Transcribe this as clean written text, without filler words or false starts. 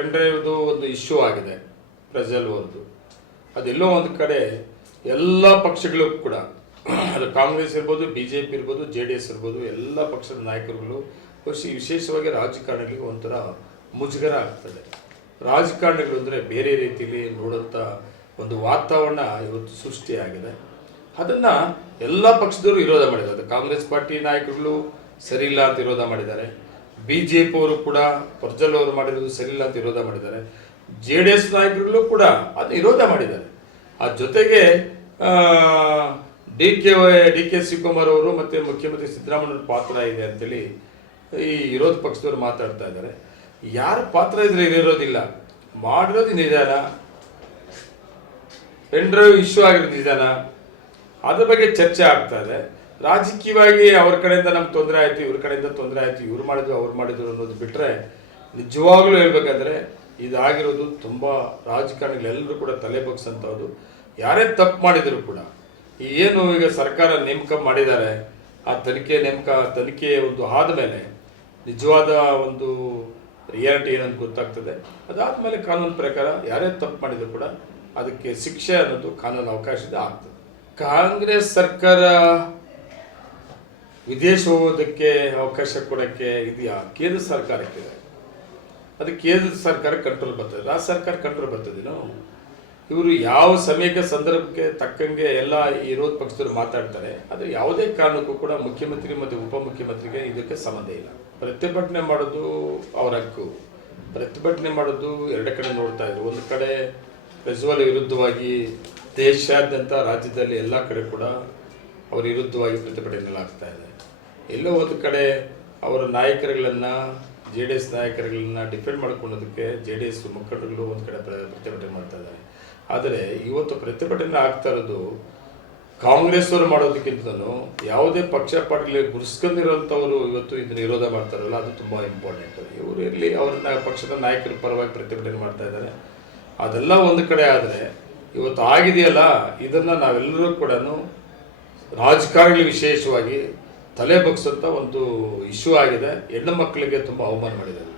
Pen ಡ್ರೈವ್ದು ಒಂದು issue ಆಗಿದೆ ಪ್ರಜ್ವಲ್‌ವರದು. ಅದೆಲ್ಲೋ ಒಂದು ಕಡೆ ಎಲ್ಲ ಪಕ್ಷಗಳು ಕೂಡ, ಅದು ಕಾಂಗ್ರೆಸ್ ಇರ್ಬೋದು, ಬಿಜೆಪಿ ಇರ್ಬೋದು, JDS ಇರ್ಬೋದು, ಎಲ್ಲ ಪಕ್ಷದ ನಾಯಕರುಗಳು ವಿಶೇಷವಾಗಿ ರಾಜಕಾರಣಿಗಳಿಗೆ ಒಂಥರ ಮುಜುಗರ ಆಗ್ತದೆ. ರಾಜಕಾರಣಿಗಳು ಅಂದರೆ ಬೇರೆ ರೀತಿಯಲ್ಲಿ ನೋಡೋಂಥ ಒಂದು ವಾತಾವರಣ ಇವತ್ತು ಸೃಷ್ಟಿಯಾಗಿದೆ. ಅದನ್ನು ಎಲ್ಲ ಪಕ್ಷದವರು ವಿರೋಧ ಮಾಡಿದ್ದಾರೆ. ಅದು ಕಾಂಗ್ರೆಸ್ ಪಾರ್ಟಿ ನಾಯಕರುಗಳು ಸರಿ ಇಲ್ಲ ಅಂತ ವಿರೋಧ ಮಾಡಿದ್ದಾರೆ. BJP ಅವರು ಕೂಡ ಪ್ರಜ್ವಲ್ ಅವರು ಮಾಡಿರೋದು ಸರಿ ಇಲ್ಲ ಅಂತ ವಿರೋಧ ಮಾಡಿದ್ದಾರೆ. JDS ನಾಯಕರುಗಳು ಕೂಡ ಅದನ್ನ ವಿರೋಧ ಮಾಡಿದ್ದಾರೆ. ಆ ಜೊತೆಗೆ ಡಿ ಕೆ ಶಿವಕುಮಾರ್ ಅವರು ಮತ್ತು ಮುಖ್ಯಮಂತ್ರಿ ಸಿದ್ದರಾಮಯ್ಯವ್ರ ಪಾತ್ರ ಇದೆ ಅಂತೇಳಿ ಈ ವಿರೋಧ ಪಕ್ಷದವರು ಮಾತಾಡ್ತಾ ಇದ್ದಾರೆ. ಯಾರ ಪಾತ್ರ ಇದ್ರೆ ಇರೋದಿಲ್ಲ, ಮಾಡಿರೋದು ನಿಧಾನ, ಪೆನ್ ಡ್ರೈವ್ ಇಶ್ಯೂ ಆಗಿರೋದು ನಿಧಾನ, ಅದ್ರ ಬಗ್ಗೆ ಚರ್ಚೆ ಆಗ್ತಾ ಇದೆ. ರಾಜಕೀಯವಾಗಿ ಅವ್ರ ಕಡೆಯಿಂದ ನಮ್ಗೆ ತೊಂದರೆ ಆಯಿತು, ಇವ್ರ ಕಡೆಯಿಂದ ತೊಂದರೆ ಆಯಿತು, ಇವ್ರು ಮಾಡಿದ್ರು ಅವ್ರು ಮಾಡಿದ್ರು ಅನ್ನೋದು ಬಿಟ್ಟರೆ ನಿಜವಾಗ್ಲೂ ಹೇಳ್ಬೇಕಾದ್ರೆ ಇದಾಗಿರೋದು ತುಂಬ ರಾಜಕಾರಣಿಗಳೆಲ್ಲರೂ ಕೂಡ ತಲೆ ಬಗ್ಸಂಥದ್ದು. ಯಾರೇ ತಪ್ಪು ಮಾಡಿದ್ರು ಕೂಡ ಏನು ಈಗ ಸರ್ಕಾರ ನೇಮಕ ಮಾಡಿದ್ದಾರೆ, ಆ ತನಿಖೆ ಒಂದು ಆದಮೇಲೆ ನಿಜವಾದ ಒಂದು ರಿಯಾಲಿಟಿ ಏನಂತ ಗೊತ್ತಾಗ್ತದೆ. ಅದಾದಮೇಲೆ ಕಾನೂನು ಪ್ರಕಾರ ಯಾರೇ ತಪ್ಪು ಮಾಡಿದ್ರು ಕೂಡ ಅದಕ್ಕೆ ಶಿಕ್ಷೆ ಅನ್ನೋದು ಕಾನೂನು ಅವಕಾಶದ ಆಗ್ತದೆ. ಕಾಂಗ್ರೆಸ್ ಸರ್ಕಾರ ವಿದೇಶ ಹೋಗೋದಕ್ಕೆ ಅವಕಾಶ ಕೊಡೋಕ್ಕೆ ಇದೆಯಾ? ಕೇಂದ್ರ ಸರ್ಕಾರಕ್ಕಿದೆ. ಅದು ಕೇಂದ್ರ ಸರ್ಕಾರ ಕಂಟ್ರೋಲ್ ಬರ್ತದೆ, ರಾಜ್ಯ ಸರ್ಕಾರ ಕಂಟ್ರೋಲ್ ಬರ್ತದೇನೋ. ಇವರು ಯಾವ ಸಮಯಕ್ಕೆ ಸಂದರ್ಭಕ್ಕೆ ತಕ್ಕಂಗೆ ಎಲ್ಲ ವಿರೋಧ ಪಕ್ಷದವರು ಮಾತಾಡ್ತಾರೆ. ಆದರೆ ಯಾವುದೇ ಕಾರಣಕ್ಕೂ ಕೂಡ ಮುಖ್ಯಮಂತ್ರಿ ಮತ್ತು ಉಪಮುಖ್ಯಮಂತ್ರಿಗೆ ಇದಕ್ಕೆ ಸಂಬಂಧ ಇಲ್ಲ. ಪ್ರತಿಭಟನೆ ಮಾಡೋದು ಅವರ ಹಕ್ಕು. ಪ್ರತಿಭಟನೆ ಮಾಡೋದು ಎರಡು ಕಡೆ ನೋಡ್ತಾ ಇದ್ರು. ಒಂದು ಕಡೆ ಪ್ರಜ್ವಲ್ ವಿರುದ್ಧವಾಗಿ ದೇಶಾದ್ಯಂತ ರಾಜ್ಯದಲ್ಲಿ ಎಲ್ಲ ಕಡೆ ಕೂಡ ಅವರ ವಿರುದ್ಧವಾಗಿ ಪ್ರತಿಭಟನೆಗಳಾಗ್ತಾ ಇದೆ. ಎಲ್ಲೋ ಒಂದು ಕಡೆ ಅವರ ನಾಯಕರುಗಳನ್ನು, JDS ನಾಯಕರುಗಳನ್ನ ಡಿಫೆಂಡ್ ಮಾಡ್ಕೊಳ್ಳೋದಕ್ಕೆ JDS ಮುಖಂಡರುಗಳು ಒಂದು ಕಡೆ ಪ್ರತಿಭಟನೆ ಮಾಡ್ತಾ ಇದ್ದಾರೆ. ಆದರೆ ಇವತ್ತು ಪ್ರತಿಭಟನೆ ಆಗ್ತಾ ಇರೋದು ಕಾಂಗ್ರೆಸ್ ಅವರು ಮಾಡೋದಕ್ಕಿಂತಲೂ ಯಾವುದೇ ಪಕ್ಷ ಪಾರ್ಟಿಗಳಿಗೆ ಗುರುಸ್ಕೊಂಡಿರೋಂಥವರು ಇವತ್ತು ಇದನ್ನು ವಿರೋಧ ಮಾಡ್ತಾರಲ್ಲ, ಅದು ತುಂಬ ಇಂಪಾರ್ಟೆಂಟ್. ಇವರು ಇರಲಿ, ಅವ್ರನ್ನ ಪಕ್ಷದ ನಾಯಕರ ಪರವಾಗಿ ಪ್ರತಿಭಟನೆ ಮಾಡ್ತಾ ಇದ್ದಾರೆ. ಅದೆಲ್ಲ ಒಂದು ಕಡೆ ಆದರೆ ಇವತ್ತು ಆಗಿದೆಯಲ್ಲ, ಇದನ್ನು ನಾವೆಲ್ಲರೂ ಕೂಡ ರಾಜಕಾರಣಿಗಳು ವಿಶೇಷವಾಗಿ ತಲೆ ಬಗ್ಸೋಂಥ ಒಂದು ಇಶ್ಯೂ ಆಗಿದೆ. ಹೆಣ್ಣು ಮಕ್ಕಳಿಗೆ ತುಂಬ ಅವಮಾನ ಮಾಡಿದ್ದಾರೆ.